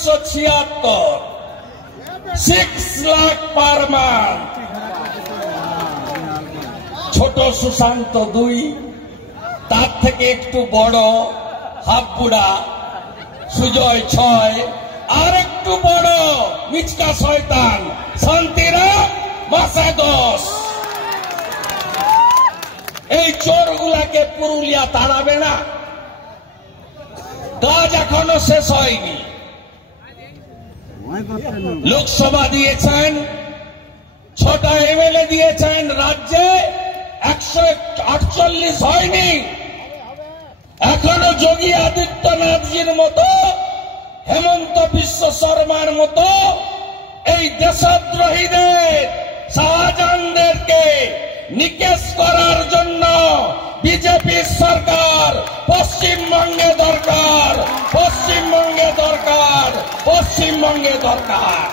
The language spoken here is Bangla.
1976 6 লাখ পার মান্থ। ছোট সুশান্ত 2, তার থেকে একটু বড় হাফপুরা সুজয় 6, আর একটু বড় মিচকা শয়তান শান্তিরাম মাসে 10। এই চোরগুলাকে পুরুলিয়া তাড়াবে না? কাজ এখনো শেষ হয়নি। লোকসভা দিয়েছেন, 6টা এমএলএ দিয়েছেন, রাজ্যে 148 হয়নি। এখনো যোগী আদিত্যনাথজির মতো, হেমন্ত বিশ্ব শর্মার মতো এই দেশদ্রোহীদের, শাহজাহানদেরকে নিকেশ করার জন্য বিজেপির সরকার পশ্চিমবঙ্গে দরকার, পশ্চিমবঙ্গে দরকার, পশ্চিমবঙ্গে দরকার।